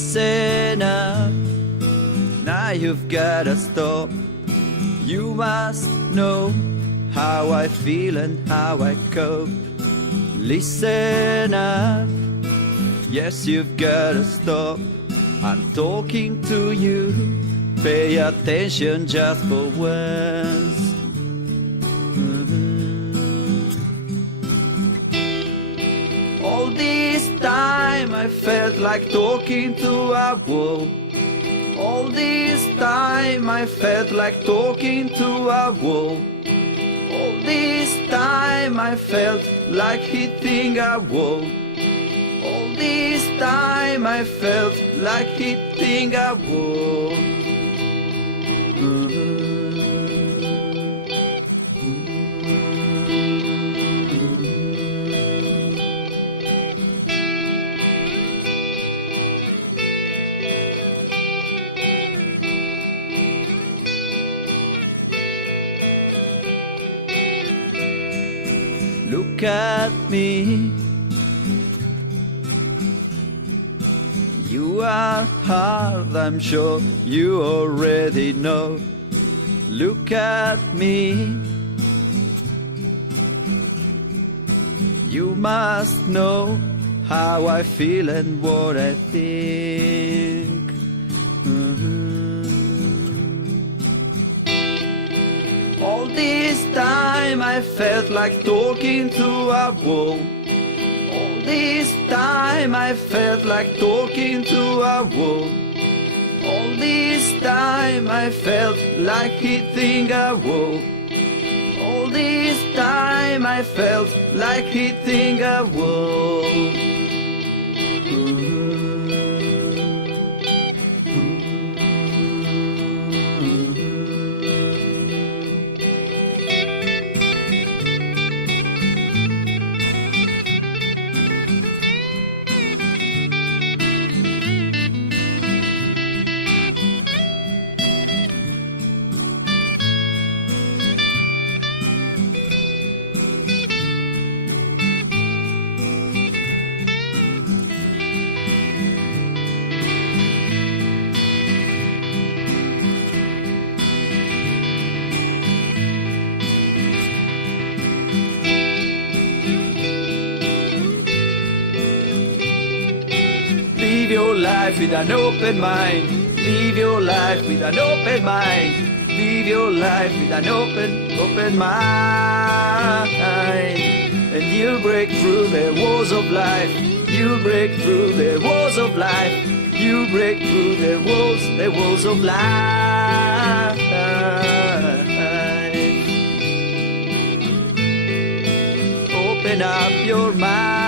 listen up. Now you've gotta stop. You must know how I feel and how I cope. Listen up. Yes, you've gotta stop. I'm talking to you. Pay attention just for once. All this time I felt like talking to a wall. All this time I felt like talking to a wall. All this time I felt like hitting a wall. All this time I felt like hitting a wall. Look at me. You are hard, I'm sure you already know. Look at me. You must know how I feel and what I think. All this time I felt like talking to a wall. All this time I felt like talking to a wall. All this time I felt like hitting a wall. All this time I felt like hitting a wall. Live your life with an open mind. Live your life with an open mind. Live your life with an open mind. And you'll break through the walls of life. You'll break through the walls of life. You'll break through the walls of life. Open up your mind.